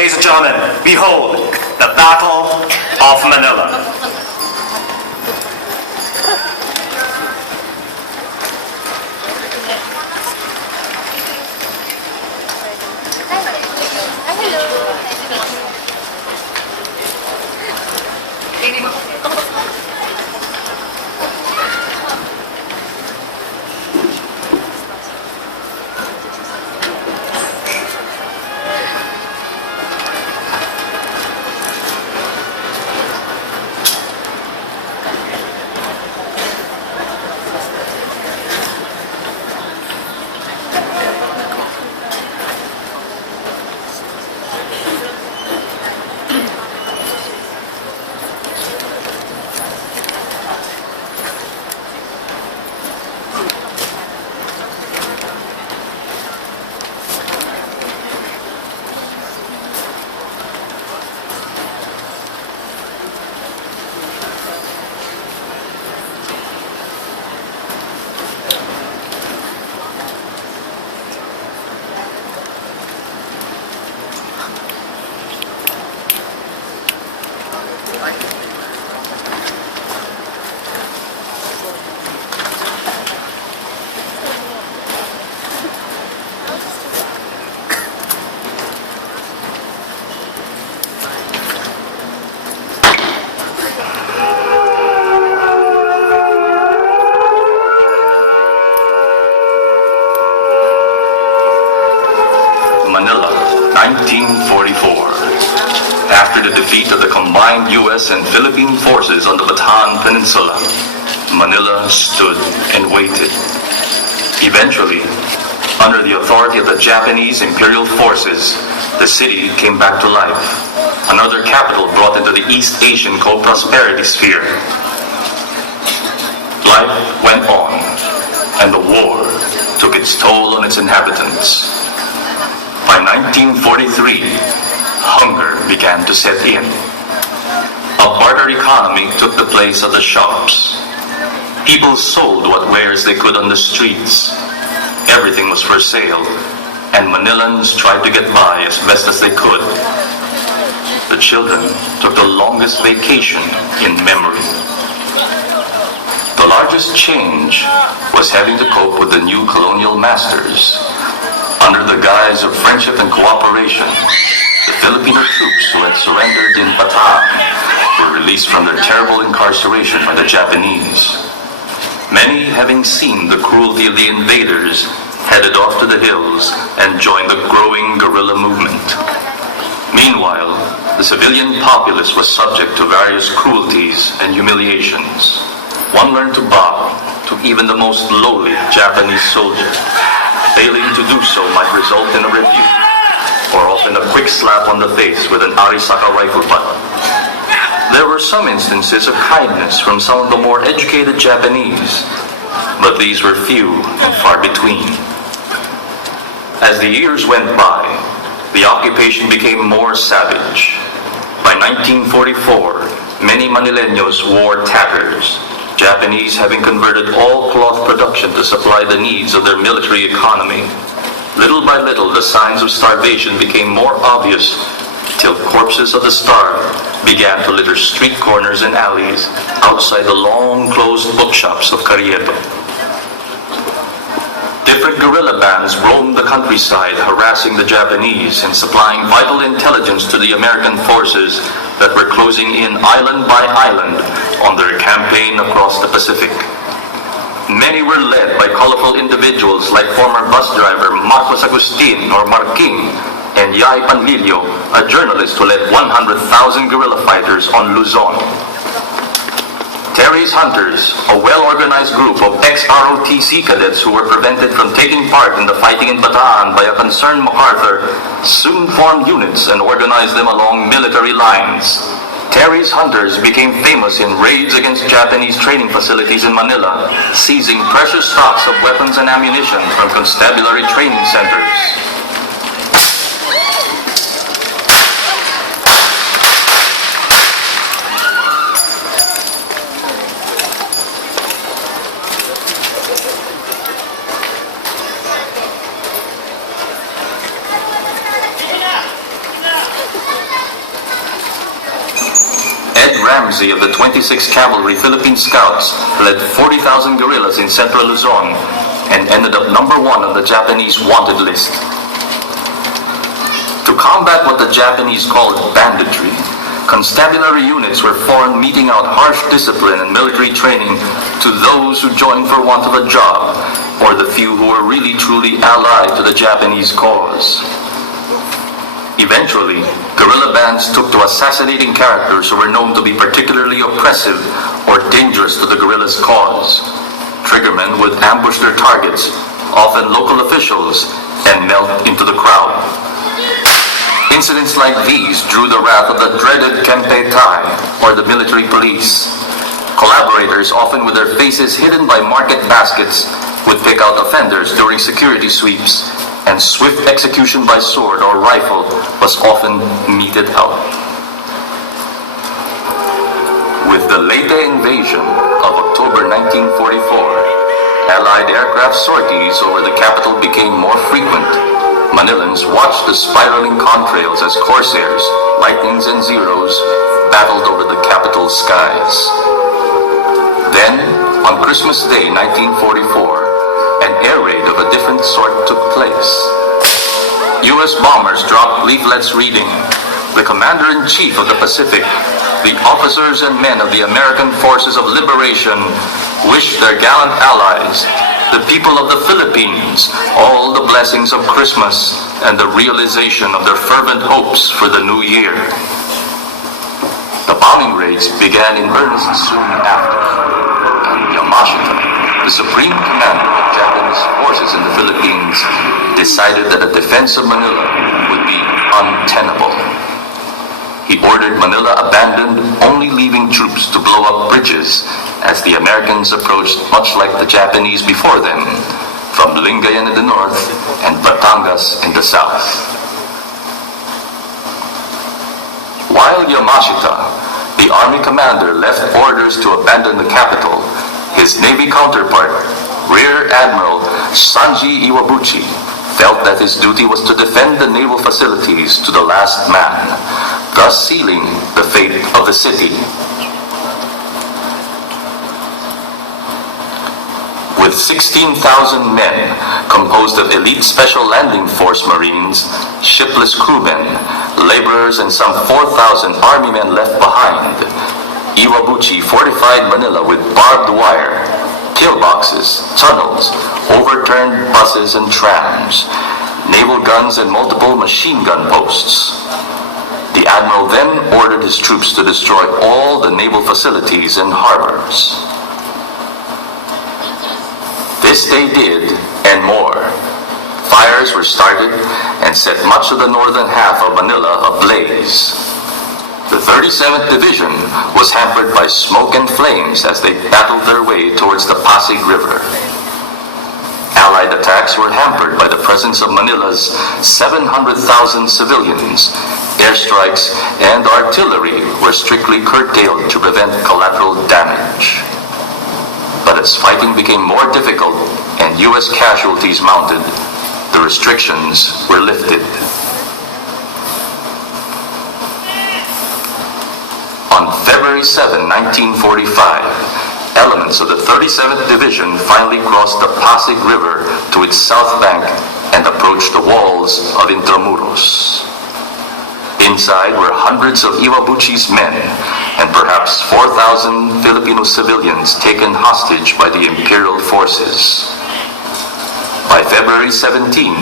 Ladies and gentlemen, behold, the Battle of Manila. Manila, 1944. After the defeat of the combined U.S. and Philippine forces on the Bataan Peninsula, Manila stood and waited. Eventually, under the authority of the Japanese imperial forces, the city came back to life. Another capital brought into the East Asian co-prosperity sphere. Life went on, and the war took its toll on its inhabitants. By 1943, hunger began to set in. A barter economy took the place of the shops. People sold what wares they could on the streets. Everything was for sale, and Manilans tried to get by as best as they could. The children took the longest vacation in memory. The largest change was having to cope with the new colonial masters. Under the guise of friendship and cooperation, the Filipino troops who had surrendered in Bataan were released from their terrible incarceration by the Japanese. Many, having seen the cruelty of the invaders, headed off to the hills and joined the growing guerrilla movement. Meanwhile, the civilian populace was subject to various cruelties and humiliations. One learned to bow to even the most lowly Japanese soldier. Failing to do so might result in a rebuke, or often a quick slap on the face with an Arisaka rifle butt. There were some instances of kindness from some of the more educated Japanese, but these were few and far between. As the years went by, the occupation became more savage. By 1944, many Manileños wore tatters, Japanese having converted all cloth production to supply the needs of their military economy. Little by little, the signs of starvation became more obvious, till corpses of the starved began to litter street corners and alleys outside the long-closed bookshops of Carriedo. Different guerrilla bands roamed the countryside, harassing the Japanese and supplying vital intelligence to the American forces that were closing in island by island on their campaign across the Pacific. Many were led by colorful individuals like former bus driver Marcos Agustin or Marking and Yay Panlilio, a journalist who led 100,000 guerrilla fighters on Luzon. Terry's Hunters, a well-organized group of ex-ROTC cadets who were prevented from taking part in the fighting in Bataan by a concerned MacArthur, soon formed units and organized them along military lines. Terry's Hunters became famous in raids against Japanese training facilities in Manila, seizing precious stocks of weapons and ammunition from constabulary training centers. Ramsey of the 26th Cavalry Philippine Scouts led 40,000 guerrillas in central Luzon and ended up #1 on the Japanese wanted list. To combat what the Japanese called banditry, constabulary units were formed, meting out harsh discipline and military training to those who joined for want of a job, or the few who were really truly allied to the Japanese cause. Eventually, guerrilla bands took to assassinating characters who were known to be particularly oppressive or dangerous to the guerrillas' cause. Triggermen would ambush their targets, often local officials, and melt into the crowd. Incidents like these drew the wrath of the dreaded Kempe Tai, or the military police. Collaborators, often with their faces hidden by market baskets, would pick out offenders during security sweeps, and swift execution by sword or rifle was often meted out. With the Leyte invasion of October 1944, Allied aircraft sorties over the capital became more frequent. Manilans watched the spiraling contrails as corsairs, lightnings and zeros, battled over the capital's skies. Then, on Christmas Day 1944, an air raid of a different sort took place. U.S. bombers dropped leaflets reading, "The Commander-in-Chief of the Pacific, the officers and men of the American Forces of Liberation wish their gallant allies, the people of the Philippines, all the blessings of Christmas and the realization of their fervent hopes for the new year." The bombing raids began in earnest soon after, and Yamashita, the supreme commander of Japanese forces in the Philippines, decided that a defense of Manila would be untenable. He ordered Manila abandoned, only leaving troops to blow up bridges as the Americans approached, much like the Japanese before them, from Lingayen in the north and Batangas in the south. While Yamashita, the army commander, left orders to abandon the capital, his Navy counterpart, Rear Admiral Sanji Iwabuchi, felt that his duty was to defend the naval facilities to the last man, thus sealing the fate of the city. With 16,000 men, composed of elite Special Landing Force Marines, shipless crewmen, laborers, and some 4,000 army men left behind, Iwabuchi fortified Manila with barbed wire, pillboxes, tunnels, overturned buses and trams, naval guns, and multiple machine gun posts. The admiral then ordered his troops to destroy all the naval facilities and harbors. This they did, and more. Fires were started and set much of the northern half of Manila ablaze. The 37th Division was hampered by smoke and flames as they battled their way towards the Pasig River. Allied attacks were hampered by the presence of Manila's 700,000 civilians. Airstrikes and artillery were strictly curtailed to prevent collateral damage. But as fighting became more difficult and U.S. casualties mounted, the restrictions were lifted. On February 7, 1945, elements of the 37th Division finally crossed the Pasig River to its south bank and approached the walls of Intramuros. Inside were hundreds of Iwabuchi's men and perhaps 4,000 Filipino civilians taken hostage by the imperial forces. By February 17,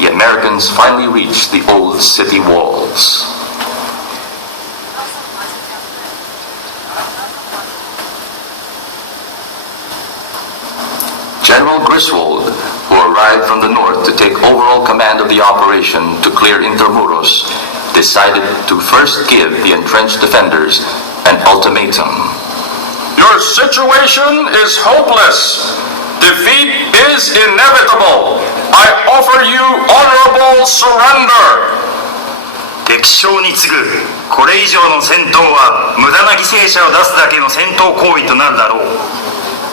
the Americans finally reached the old city walls. General Griswold, who arrived from the north to take overall command of the operation to clear Intramuros, decided to first give the entrenched defenders an ultimatum. Your situation is hopeless. Defeat is inevitable. I offer you honorable surrender. 敵将に次ぐこれ以上の戦闘は無駄な犠牲者を出すだけの戦闘行為となるだろう。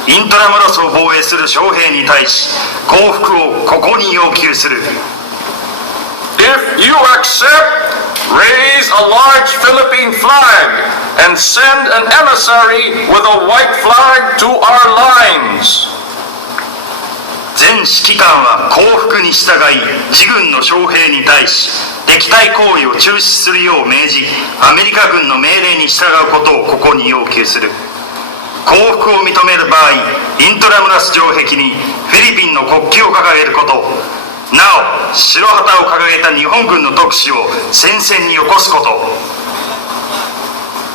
イントラムロスを防衛する将兵に対し降伏をここに要求する。 If you accept, raise raise a large Philippine flag and send an emissary with a white flag to our lines. 全指揮官は降伏に従い自軍の将兵に対し敵対行為を中止するよう命じ、アメリカ軍の命令に従うことをここに要求する。降伏を認める場合、イントラムラス城壁にフィリピンの国旗を掲げること、なお白旗を掲げた日本軍の特使を戦線によこすこと。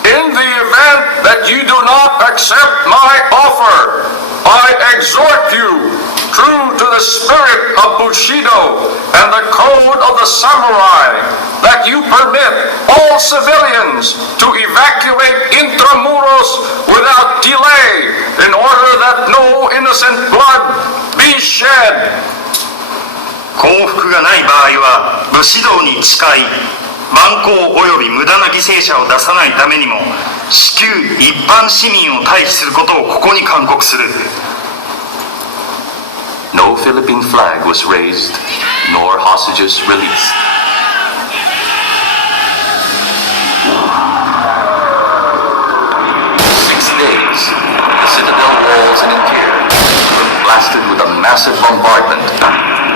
In the event that you do not accept my offer, I exhort you, true to the spirit of Bushido and the code of the samurai, that you permit all civilians to evacuate Intramuros without delay in order that no innocent blood be shed. 降伏がない場合は武士道に誓い、蛮行及び無駄な犠牲者を出さないためにも至急一般市民を退避することをここに勧告する。 No Philippine flag was raised, nor hostages released. For 6 days, the citadel walls and interior were blasted with a massive bombardment.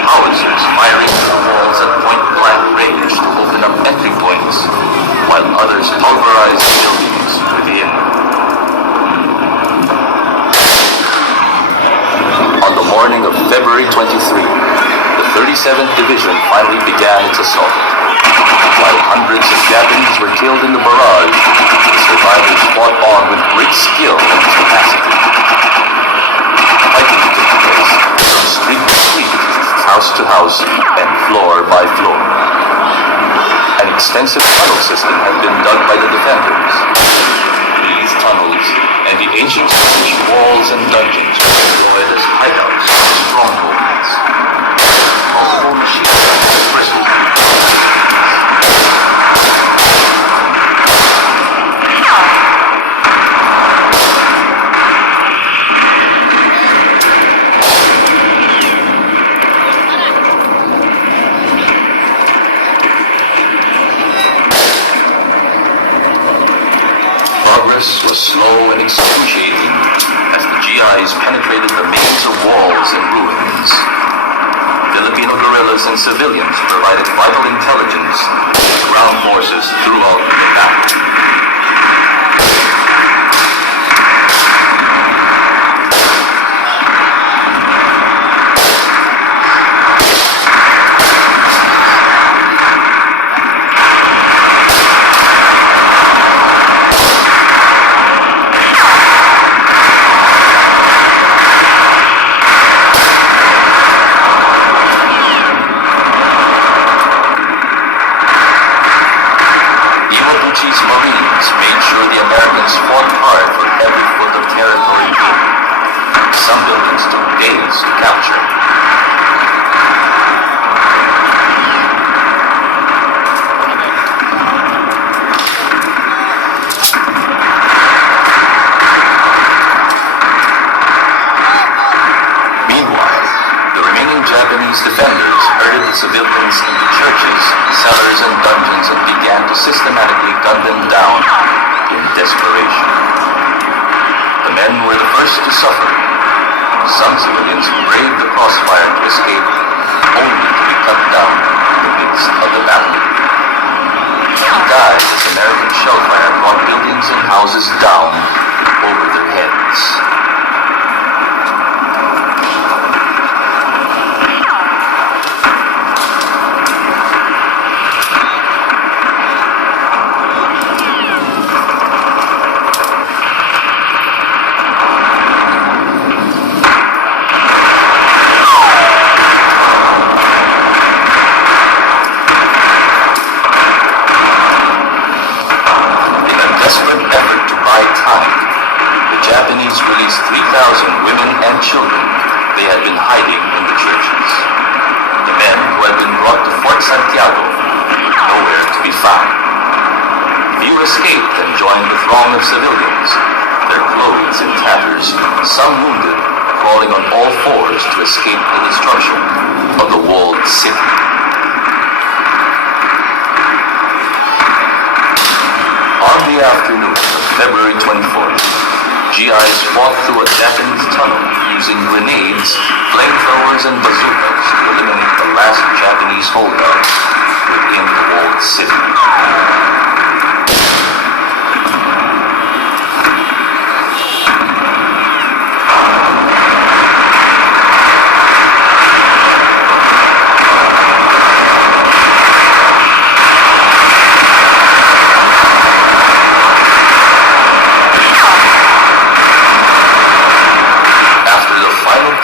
Howitzers firing through the walls at point-blank range to open up entry points, while others pulverized buildings within. On the morning of February 23, the 37th Division finally began its assault. While hundreds of Japanese were killed in the barrage, the survivors fought on with great skill and tenacity. Fighting took place from street to street, house to house, and floor by floor. An extensive tunnel system had been dug by the defenders. These tunnels and the ancient Spanish walls and dungeons were employed as hideouts and strongholds. Multiple machine guns were bristled. Progress was slow and excruciating as the GIs penetrated the maze of walls and ruins. Filipino guerrillas and civilians provided vital intelligence to ground forces throughout the battle. Marines made sure the Americans fought hard for every foot of territory gained. Some buildings took days to capture. Meanwhile, the remaining Japanese defenders herded the civilians into churches, cellars, and dungeons and began to systematically gun them down in desperation. The men were the first to suffer. Some civilians braved the crossfire to escape, only to be cut down in the midst of the battle. They died as American shellfire brought buildings and houses down over their heads. Released 3,000 women and children they had been hiding in the churches. The men who had been brought to Fort Santiago were nowhere to be found. Few escaped and joined the throng of civilians, their clothes in tatters, some wounded, crawling on all fours to escape the destruction of the walled city. stormy afternoon of February 24th, GIs fought through a Japanese tunnel using grenades, flamethrowers, and bazookas to eliminate the last Japanese holdouts within the walled city.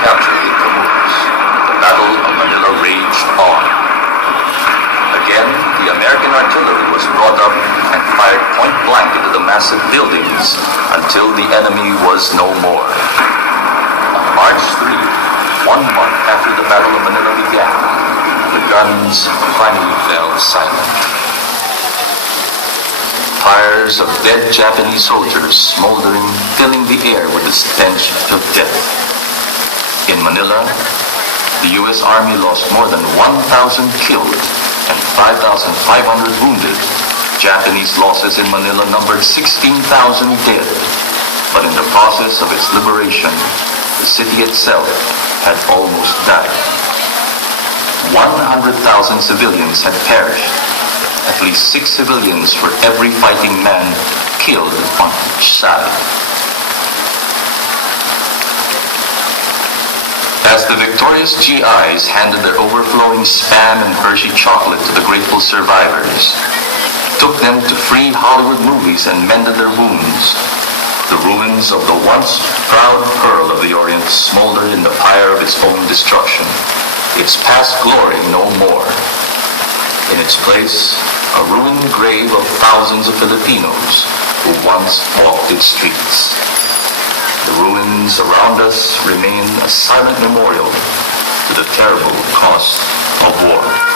Capture the Camoons, the Battle of Manila raged on. Again, the American artillery was brought up and fired point blank into the massive buildings until the enemy was no more. On March 3, 1 month after the Battle of Manila began, the guns finally fell silent. Fires of dead Japanese soldiers smoldering, filling the air with the stench of death. In Manila, the U.S. Army lost more than 1,000 killed and 5,500 wounded. Japanese losses in Manila numbered 16,000 dead. But in the process of its liberation, the city itself had almost died. 100,000 civilians had perished. At least 6 civilians for every fighting man killed on each side. As the victorious GIs handed their overflowing Spam and Hershey chocolate to the grateful survivors, took them to free Hollywood movies and mended their wounds, the ruins of the once proud pearl of the Orient smoldered in the fire of its own destruction, its past glory no more. In its place, a ruined grave of thousands of Filipinos who once walked its streets. The ruins around us remain a silent memorial to the terrible cost of war.